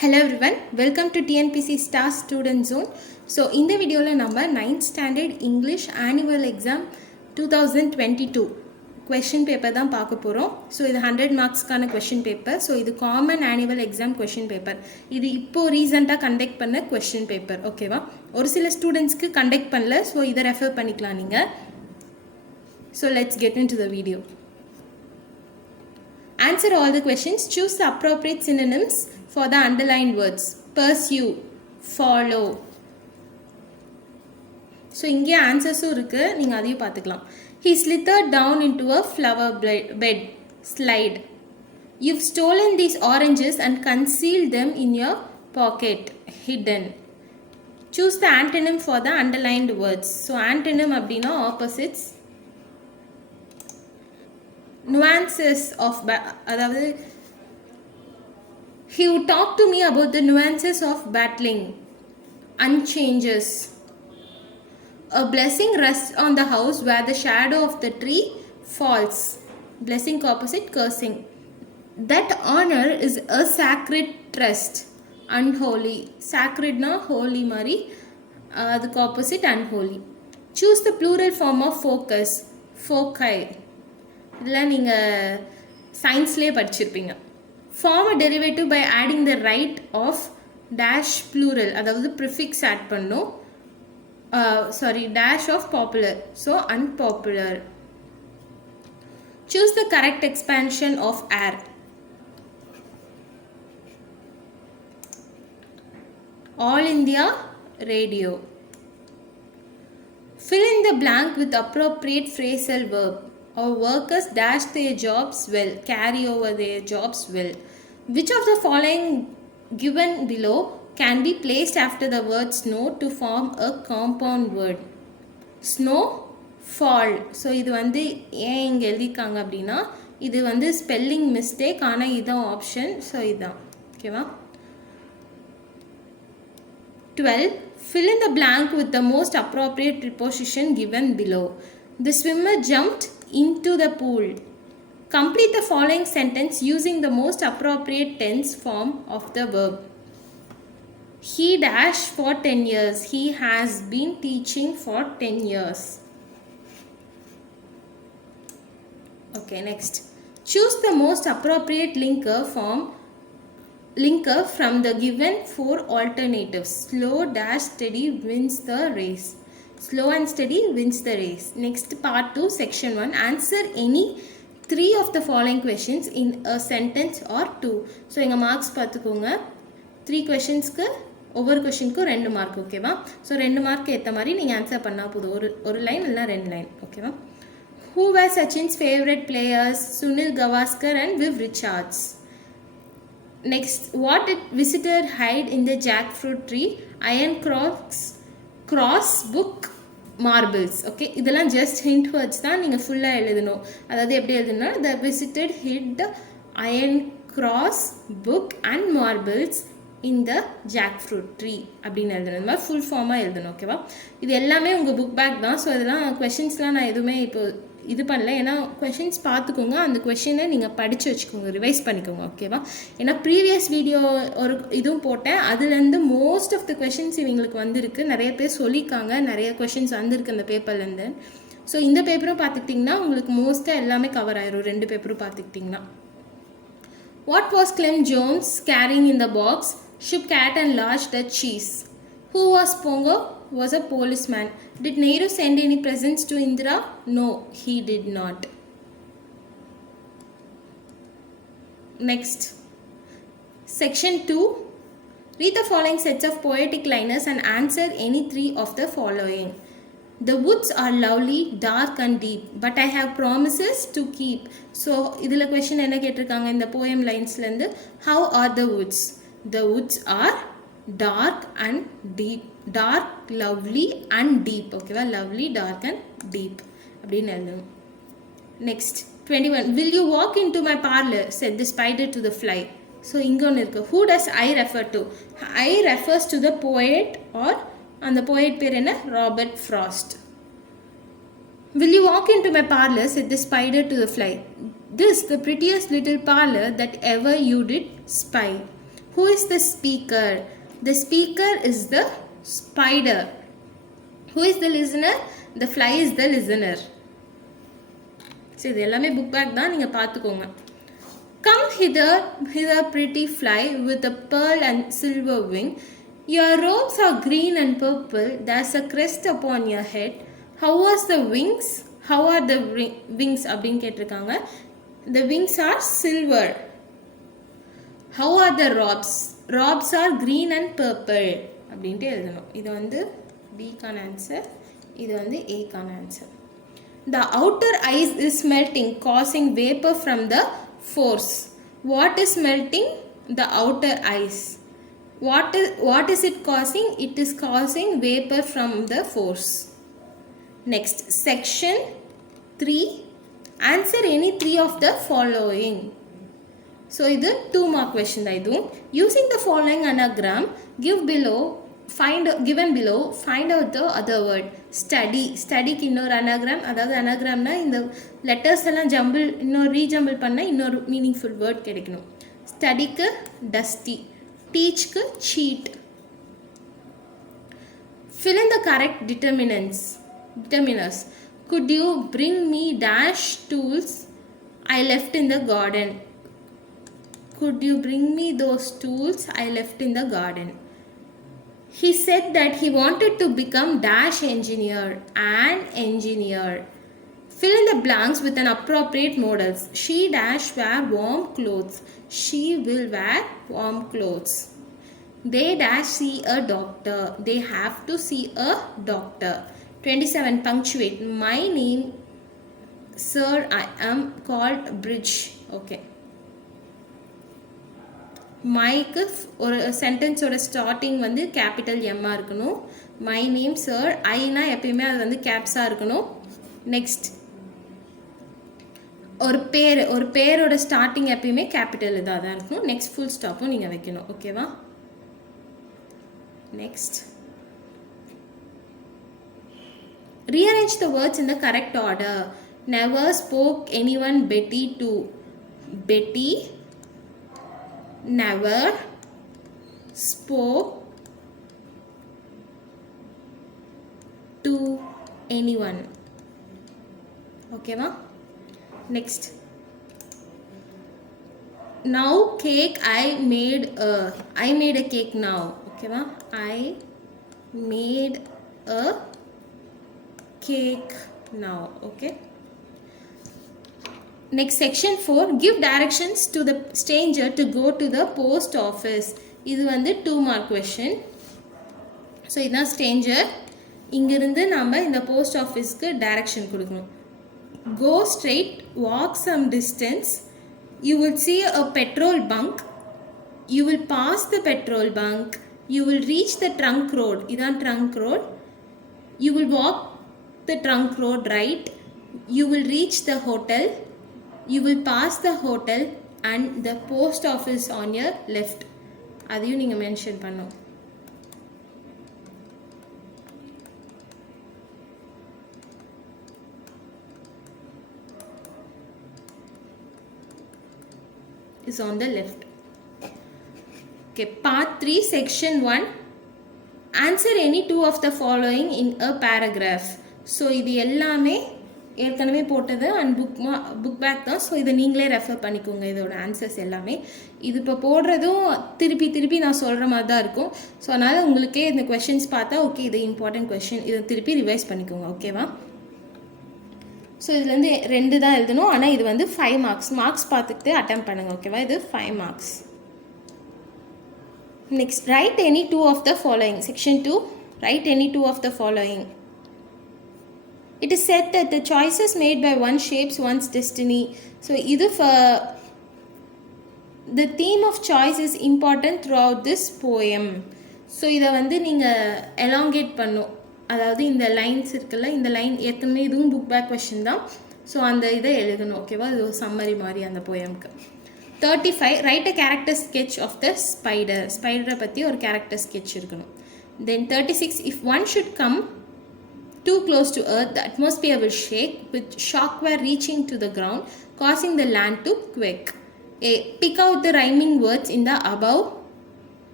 Hello everyone, welcome to TNPC Star Student Zone. So இந்த வீடியோவில் நம்ம 9th Standard English Annual Exam 2022 question paper தான் பார்க்க போகிறோம். ஸோ இது 100 மார்க்ஸ்க்கான question paper. ஸோ இது common annual exam question paper. இது இப்போ ரீசெண்டாக கண்டக்ட் பண்ண question paper. ஓகேவா, ஒரு சில ஸ்டூடெண்ட்ஸ்க்கு கண்டக்ட் பண்ணல, ஸோ இதை ரெஃபர் பண்ணிக்கலாம் நீங்கள். So let's get in to the video. Answer all the questions. Choose the appropriate synonyms for the underlined words. Pursue, follow. So இங்கே ஆன்சர்ஸும் இருக்கு, நீங்கள் அதையும் பார்த்துக்கலாம். He slithered down into a flower bed. Slide. You've stolen these oranges and concealed them in your pocket. Hidden. Choose the antonym for the underlined words. So antonym அப்படின்னா opposites. Nuances of அதாவது he would talk to me about the nuances of battling. Unchanges. A blessing rests on the house where the shadow of the tree falls. Blessing opposite cursing. That honor is a sacred trust. Unholy. Sacred na holy mari, அதுக்கு opposite unholy. Choose the plural form of focus. Foci. இதெல்லாம் நீங்கள் சயின்ஸ்லேயே படிச்சிருப்பீங்க. Form a derivative by adding the right of dash plural, அதாவது prefix add பண்ணும். Dash of popular, so unpopular. Choose the correct expansion of air. All India radio. Fill in the blank with appropriate phrasal verb. Our workers dash their jobs well, carry over their jobs well. Which of the following given below can be placed after the word snow to form a compound word? Snow, fall. So இது வந்து ஏன் இங்கே எழுதிக்காங்க அப்படின்னா, இது வந்து spelling mistake, ஆனால் இதுதான் option. So இதுதான் ஓகேவா. 12. Fill in the blank with the most appropriate preposition given below. The swimmer jumped into the pool. Complete the following sentence using the most appropriate tense form of the verb. He dashed for 10 years. He has been teaching for 10 years. Okay, next. Choose the most appropriate linker from the given 4 alternatives. Slow, dash, steady wins the race. Slow and steady wins the race. Next, part 2, section 1. Answer any 3 of the following questions in a sentence or 2. So இங்க marks பார்த்துக்கோங்க. 3 questionsக்கு ஒவ்வொரு கொஷினுக்கும் 2 mark. ஓகேவா. So 2 mark ஏற்ற மாதிரி நீங்கள் answer பண்ணால் போதும். ஒரு லைன் இல்லைனா 2 லைன். ஓகேவா. Who were Sachin's favorite players? Sunil Gavaskar and Viv Richards. Next, what did visitor hide in the jackfruit tree? Iron cross book, marbles. Okay, இதெல்லாம் ஜஸ்ட் ஹிண்ட் வேர்ட்ஸ் தான், நீங்கள் ஃபுல்லாக எழுதணும். அதாவது எப்படி எழுதணும்னா, the visitor hid the iron cross book and marbles in the jackfruit tree அப்படின்னு எழுதணும். இந்த மாதிரி ஃபுல் ஃபார்மாக எழுதணும். ஓகேவா. இது எல்லாமே உங்கள் புக் பேக் தான். ஸோ இதெல்லாம் கொஷின்ஸ்லாம் நான் எதுவுமே இப்போ இது பண்ணல, ஏன்னா கொஷின்ஸ் பார்த்துக்கோங்க, அந்த கொஷினை நீங்கள் படித்து வச்சுக்கோங்க, ரிவைஸ் பண்ணிக்கோங்க. ஓகேவா. ஏன்னா ப்ரீவியஸ் வீடியோ ஒரு இதுவும் போட்டேன், அதுலேருந்து மோஸ்ட் ஆஃப் த கொஷின்ஸ் இவங்களுக்கு வந்திருக்கு. நிறைய பேர் சொல்லியிருக்காங்க, நிறைய கொஷின்ஸ் வந்திருக்கு அந்த பேப்பர்லேருந்து. ஸோ இந்த பேப்பரும் பார்த்துக்கிட்டிங்கன்னா உங்களுக்கு மோஸ்ட்டாக எல்லாமே கவர் ஆயிரும், 2 பேப்பரும் பார்த்துக்கிட்டிங்கன்னா. What was Clem Jones carrying in the box? Ship, cat and large Dutch cheese. Who was Pongo? Was a policeman. Did Nehru send any presents to Indira? No, he did not. Next, section 2. Read the following sets of poetic liners and answer any 3 of the following. The woods are lovely, dark and deep, but I have promises to keep. So இதில் question என்ன கேட்டிருக்காங்க இந்த poem linesலேருந்து? How are the woods? The woods are dark and deep. Dark, lovely and deep. ஓகேவா. lovely, dark and deep அப்படின்னு எழுதணும். Next, 21. Will you walk into my parlor? Said the spider to the fly. So இங்கே ஒன்று இருக்குது. Who does I refer to? I refers to the poet, or அந்த poet பேர் என்ன? Robert Frost. Will you walk into my parlor? Said the spider to the fly. This the prettiest little parlor that ever you did spy. Who is the speaker? The speaker is the spider. Who is the listener? The fly is the listener. So இது எல்லாமே book bag தான், நீங்க பார்த்துக்கோங்க. Come hither, hither pretty fly with a pearl and silver wing. Your robes are green and purple. There's a crest upon your head. How was the wings? How are the wings அப்படின்னு கேட்டிருக்காங்க. The wings are silver. How are the robes? Robes are green and purple அப்படின்ட்டு எழுதணும். இது வந்து B கான answer, இது வந்து A கான answer. The outer ice is melting, causing vapor from the force. What is melting? The outer ice. What is it causing? It is causing vapor from the force. Next, section 3. Answer any 3 of the following. So, this is 2 mark question. Using the following anagram, given below, find out the other word. Study. Study க்கு இன்னொரு anagram. அதாவது anagramனா இந்த letters எல்லாம் jumble இன்னொரு rejumble பண்ண இன்னொரு meaningful word கிடைக்கணும். Studyக்கு dusty. Teachக்கு cheat. Fill in the correct determiners. Could you bring me dash tools I left in the garden? Could you bring me those tools I left in the garden? He said that he wanted to become dash engineer, an engineer. Fill in the blanks with an appropriate modals. She dash wear warm clothes. She will wear warm clothes. They dash see a doctor. They have to see a doctor. 27. Punctuate. My name, sir, I am called Bridge. Okay. மைக்கு ஒரு சென்டென்ஸோட starting வந்து capital எம்மாக இருக்கணும். My name sir, Aina எப்பயுமே அது வந்து கேப்ஸாக இருக்கணும். Next, ஒரு பேரோட starting எப்பயுமே கேபிட்டல் இதாக தான் இருக்கணும். நெக்ஸ்ட் ஃபுல் ஸ்டாப்பும் நீங்கள் வைக்கணும். ஓகேவா? Next, rearrange the words in the correct order. Never spoke anyone Betty to. Betty never spoke to anyone. Okay va? Next, now cake I made a cake now. Okay va? I made a cake now. Okay. Next, section 4. Give directions to the stranger to go to the post office. இது வந்து 2 mark question. So இதுதான் stranger. இங்கிருந்து நாம் இந்த post officeக்கு direction கொடுக்கணும். Go straight, walk some distance. You will see a petrol bunk. You will pass the petrol bunk. You will reach the trunk road. இதான் trunk road. You will walk the trunk road right. You will reach the hotel. You will pass the hotel and the post office on your left. அதையும் நீங்கள் mention பண்ணும். is on the left. Okay, part 3, section 1. Answer any 2 of the following in a paragraph. So இது எல்லாமே ஏற்கனவே போட்டது and book back தான். So இதை நீங்களே ரெஃபர் பண்ணிக்கோங்க. இதோட ஆன்சர்ஸ் எல்லாமே இது இப்போ போடுறதும் திருப்பி நான் சொல்கிற மாதிரி தான் இருக்கும். ஸோ அதனால் உங்களுக்கே இந்த கொஷின்ஸ் பார்த்தா ஓகே இது இம்பார்ட்டன்ட் கொஷின், இதை திருப்பி ரிவைஸ் பண்ணிக்கோங்க. ஓகேவா? ஸோ இதுலேருந்து 2 தான் எழுதணும். ஆனால் இது வந்து 5 மார்க்ஸ் பார்த்துக்கிட்டு அட்டெம்ப்ட் பண்ணுங்கள். ஓகேவா? இது 5 marks. Next, right any 2 of the following. Section 2, right any 2 of the following. It is said that the choices made by one shapes one's destiny. So, the theme of choice is important throughout this poem. So, இதை வந்து நீங்கள் elongate பண்ணும். அதாவது இந்த lines இருக்குல்ல, இந்த line ஏற்கனவே இதுவும் புக் பேக் கொஷின் தான். ஸோ அந்த இதை எழுதணும். ஓகேவா? இது ஒரு சம்மரி மாதிரி அந்த போயம்க்கு. 35, right a character sketch of the spider. ஸ்பைடரை பற்றி ஒரு கேரக்டர் ஸ்கெச் இருக்கணும். தென் 36, if one should come too close to earth, the atmosphere will shake with shockwave reaching to the ground, causing the land to quake. Pick out the rhyming words in the above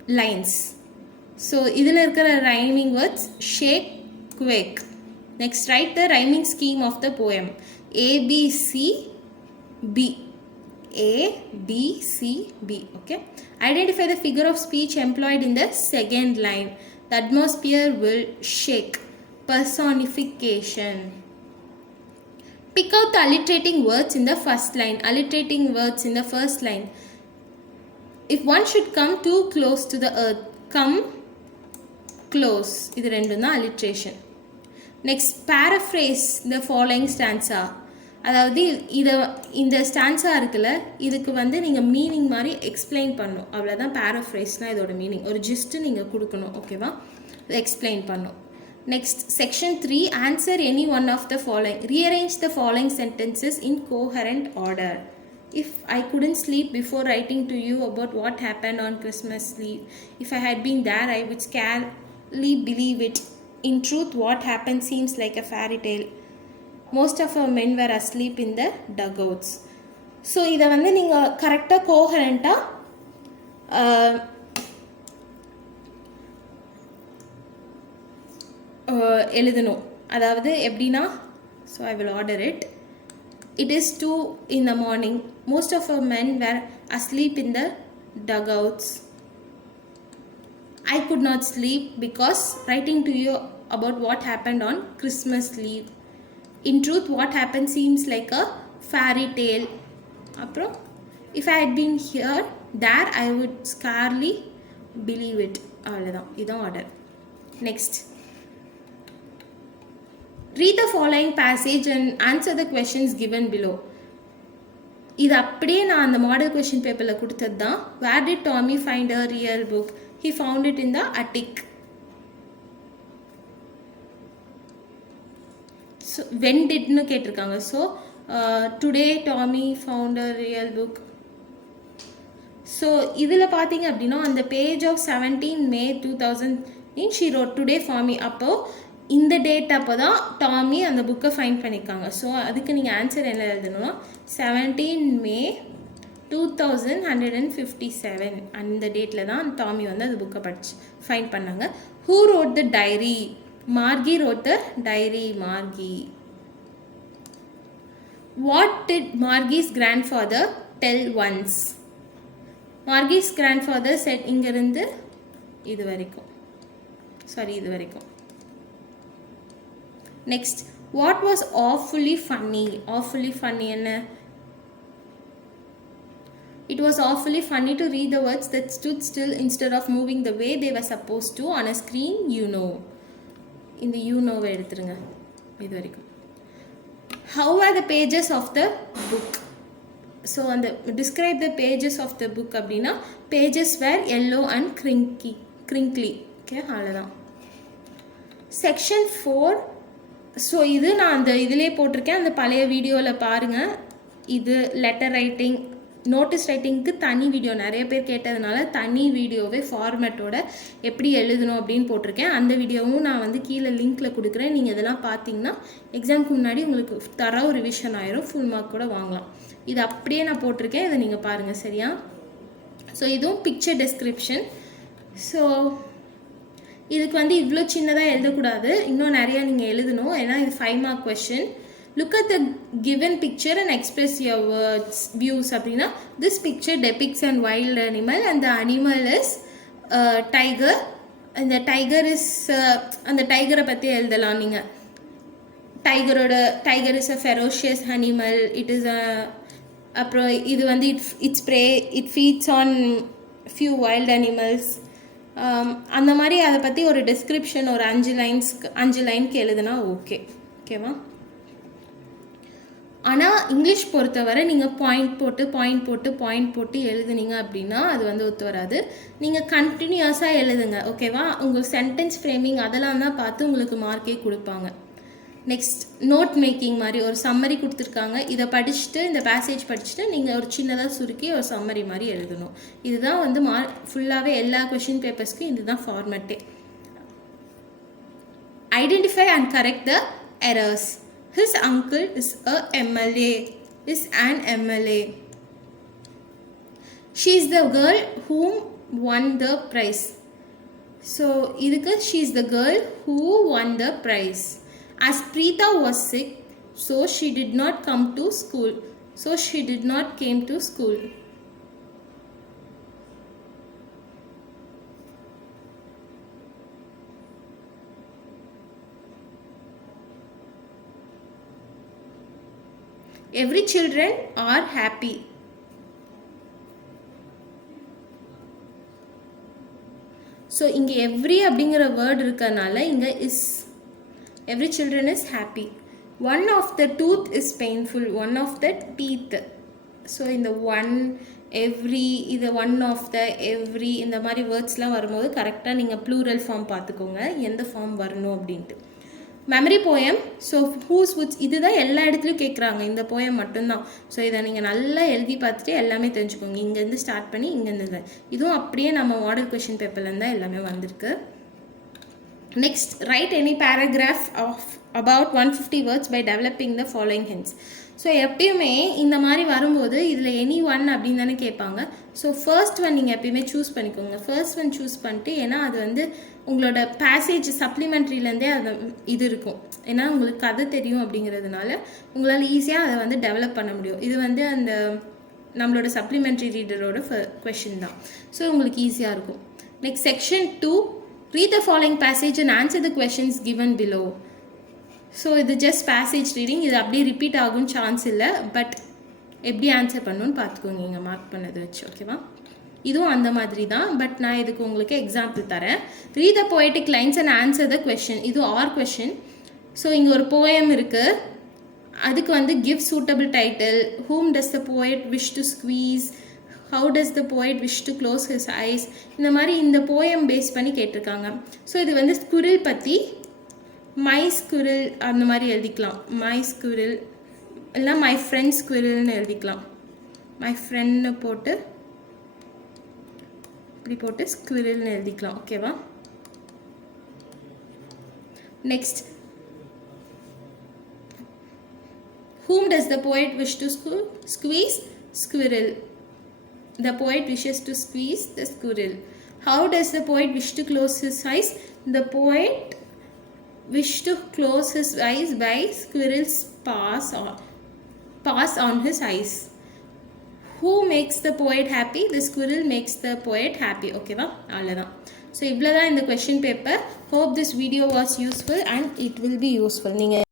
lines. So இதில் இருக்கிற rhyming words shake, quake. Next, write the rhyming scheme of the poem. A, B, C, B. A, B, C, B. Okay. Identify the figure of speech employed in the second line. The atmosphere will shake. Personification. Pick out the alliterating words in the first line. Alliterating words in the first line. If one should come too close to the earth, come close. இது ரெண்டும் தான் alliteration. Next, paraphrase the following stanza. அதாவது இந்த stanza இருக்குல்ல, இதுக்கு வந்து நீங்கள் meaning மாதிரி எக்ஸ்பிளைன் பண்ணணும். அவ்வளோதான் paraphrase-னா இதோட மீனிங். ஒரு ஜிஸ்ட்டு நீங்கள் கொடுக்கணும். ஓகேவா? எக்ஸ்பிளைன் பண்ணணும். Next, section 3, answer any one of the following. Rearrange the following sentences in coherent order. If I couldn't sleep before writing to you about what happened on Christmas Eve, if I had been there, I would scarcely believe it. In truth, what happened seems like a fairy tale. Most of our men were asleep in the dugouts. So, இதை வந்து நீங்கள் கரெக்டாக கோஹரண்ட்டாக எழுதணும். அதாவது எப்படின்னா, so I will order it. It is 2 in the morning. Most of our men were asleep in the dugouts. I could not sleep because writing to you about what happened on Christmas Eve. In truth, what happened seems like a fairy tale. Apro, if I had been here, there, I would scarcely believe it. அவ்வளோதான், இதான் order. Next. Read the following passage and answer the questions given below. இது அப்படியே நான் அந்த model question பேப்பரில் கொடுத்தது தான். Where did Tommy find a real book? He found it in the attic. So, when didன்னு கேட்டிருக்காங்க. So today Tommy found a real book. So இதில் பார்த்தீங்க அப்படின்னா அந்த page of 17 May 2000 she wrote today for me. அப்போது இந்த date அப்போ தான் Tommy அந்த புக்கை ஃபைண்ட் பண்ணியிருக்காங்க. ஸோ அதுக்கு நீங்கள் ஆன்சர் என்ன எழுதணும்னா 17 May 2157 அந்த டேட்டில் தான் டாமி வந்து அந்த புக்கை ஃபைண்ட் பண்ணாங்க. Who wrote the diary? மார்கி road the diary. மார்கி. What did மார்கிஸ் grandfather del once? மார்கிஸ் grandfather set இங்கேருந்து இது வரைக்கும். Next, what was awfully funny? Awfully funny என்ன? It was awfully funny to read the words that stood still instead of moving the way they were supposed to on a screen, you know. இந்த you know எடுத்துருங்க இது வரைக்கும். How are the pages of the book? So, அந்த describe the pages of the book அப்படின்னா pages were yellow and crinkly. Okay, அவ்வளோதான். Section 4. So இது நான் அந்த இதிலே போட்டிருக்கேன், அந்த பழைய வீடியோவில் பாருங்கள். இது லெட்டர் ரைட்டிங், நோட்டீஸ் ரைட்டிங்க்கு தனி வீடியோ நிறைய பேர் கேட்டதுனால தனி வீடியோவே ஃபார்மேட்டோட எப்படி எழுதணும் அப்படின்னு போட்டிருக்கேன். அந்த வீடியோவும் நான் வந்து கீழே லிங்க்கில் கொடுக்குறேன். நீங்கள் இதெல்லாம் பார்த்தீங்கன்னா எக்ஸாமுக்கு முன்னாடி உங்களுக்கு தரவு ரிவிஷன் ஆயிரும், ஃபுல் மார்க் கூட வாங்கலாம். இது அப்படியே நான் போட்டிருக்கேன், இதை நீங்கள் பாருங்கள். சரியா? ஸோ இதுவும் பிக்சர் டெஸ்கிரிப்ஷன். ஸோ இதுக்கு வந்து இவ்வளோ சின்னதாக எழுதக்கூடாது, இன்னும் நிறையா நீங்கள் எழுதணும். ஏன்னா இது 5 mark question. Look at the given picture and express your words, views அப்படின்னா this picture depicts an wild animal and the animal is tiger. And the tiger is அந்த டைகரை பற்றி எழுதலாம் நீங்கள். tiger is a ferocious animal. It is a அப்புறம் இது வந்து it feeds on few wild animals. அந்த மாதிரி அதை பற்றி ஒரு டிஸ்கிரிப்ஷன் ஒரு 5 லைனுக்கு எழுதுனா ஓகேவா? ஆனால் இங்கிலீஷ் பொறுத்தவரை நீங்கள் பாயிண்ட் போட்டு எழுதுனீங்க அப்படின்னா அது வந்து ஒத்து வராது. நீங்கள் கண்டினியூஸாக எழுதுங்க. ஓகேவா? உங்கள் சென்டென்ஸ் ஃப்ரேமிங் அதெல்லாம் தான் பார்த்து உங்களுக்கு மார்க்கே கொடுப்பாங்க. நெக்ஸ்ட், நோட் மேக்கிங் மாதிரி ஒரு சம்மரி கொடுத்துருக்காங்க. இதை படிச்சுட்டு இந்த பேசேஜ் படிச்சுட்டு நீங்கள் ஒரு சின்னதாக சுருக்கி ஒரு சம்மரி மாதிரி எழுதணும். இதுதான் வந்து ஃபுல்லாகவே எல்லா கொஷின் பேப்பர்ஸ்க்கும் இதுதான் ஃபார்மேட்டே. Identify and correct the errors. His uncle is an MLA. She is the girl whom won the prize. So இதுக்கு she is the girl who won the prize. As Preeta was sick, so she did not come to school. So she did not came to school. Every children are happy. So இங்க every அப்படிங்கிற word இருக்கனால இங்க is. Every children is happy. One of the tooth is painful. One of the teeth. So இந்த one, every, இது one of the, every இந்த மாதிரி வேர்ட்ஸ்லாம் வரும்போது கரெக்டாக நீங்கள் ப்ளூரல் ஃபார்ம் பார்த்துக்கோங்க எந்த ஃபார்ம் வரணும் அப்படின்ட்டு. Memory poem. So whose Woods இதுதான் எல்லா இடத்துலையும் கேட்குறாங்க, இந்த போயம் மட்டும்தான். ஸோ இதை நீங்கள் நல்லா எழுதி பார்த்துட்டு எல்லாமே தெரிஞ்சுக்கோங்க. இங்கேருந்து ஸ்டார்ட் பண்ணி இங்கேருந்து இதுவும் அப்படியே நம்ம மாடல் கொஷின் பேப்பர்லேருந்து தான் எல்லாமே வந்திருக்கு. Next, write any paragraph of about 150 words by developing the following hints. So எப்பயுமே இந்த மாதிரி வரும்போது இதில் எனி ஒன் அப்படின்னு தானே கேட்பாங்க. ஸோ ஃபர்ஸ்ட் ஒன் நீங்கள் எப்பயுமே சூஸ் பண்ணிக்கோங்க. ஃபர்ஸ்ட் ஒன் சூஸ் பண்ணிட்டு, ஏன்னா அது வந்து உங்களோட பேசேஜ் சப்ளிமெண்ட்ரிலேருந்தே அது இது இருக்கும். ஏன்னா உங்களுக்கு கதை தெரியும் அப்படிங்கிறதுனால உங்களால் ஈஸியாக அதை வந்து டெவலப் பண்ண முடியும். இது வந்து அந்த நம்மளோட சப்ளிமெண்ட்ரி ரீடரோட கொஷின் தான். ஸோ உங்களுக்கு ஈஸியாக இருக்கும். Next section 2, read the following passage and answer the questions given below. So இது ஜஸ்ட் பேசேஜ் ரீடிங். இது அப்படியே ரிப்பீட் ஆகும் சான்ஸ் இல்லை, பட் எப்படி ஆன்சர் பண்ணணும்னு பார்த்துக்கோங்க இங்கே மார்க் பண்ணதை வச்சு. ஓகேவா? இதுவும் அந்த மாதிரி தான், பட் நான் இதுக்கு உங்களுக்கு எக்ஸாம்பிள் தரேன். read the poetic lines and answer the question. இது ஆர் கொஷின். ஸோ இங்கே ஒரு போயம் இருக்குது, அதுக்கு வந்து give suitable title, whom does the poet wish to squeeze, how does the poet wish to close his eyes. இந்த மாதிரி இந்த poem base பண்ணி கேட்டிருக்காங்க. ஸோ இது வந்து ஸ்குரில் பற்றி, மை ஸ்குரில் அந்த மாதிரி எழுதிக்கலாம். மை ஸ்குரில் இல்லைனா மை ஃப்ரெண்ட் ஸ்குரில்னு எழுதிக்கலாம். மை ஃப்ரெண்ட்னு போட்டு இப்படி போட்டு ஸ்குரில்னு எழுதிக்கலாம். ஓகேவா? Next, whom does the poet wish to squeeze? Squirrel. The poet wishes to squeeze the squirrel. How does the poet wish to close his eyes? The poet wish to close his eyes by squirrel's pass on his eyes. Who makes the poet happy? The squirrel makes the poet happy. Okay va? அவ்வளவுதான். So இவ்வளவுதான் இந்த question paper. Hope this video was useful and it will be useful. நீங்க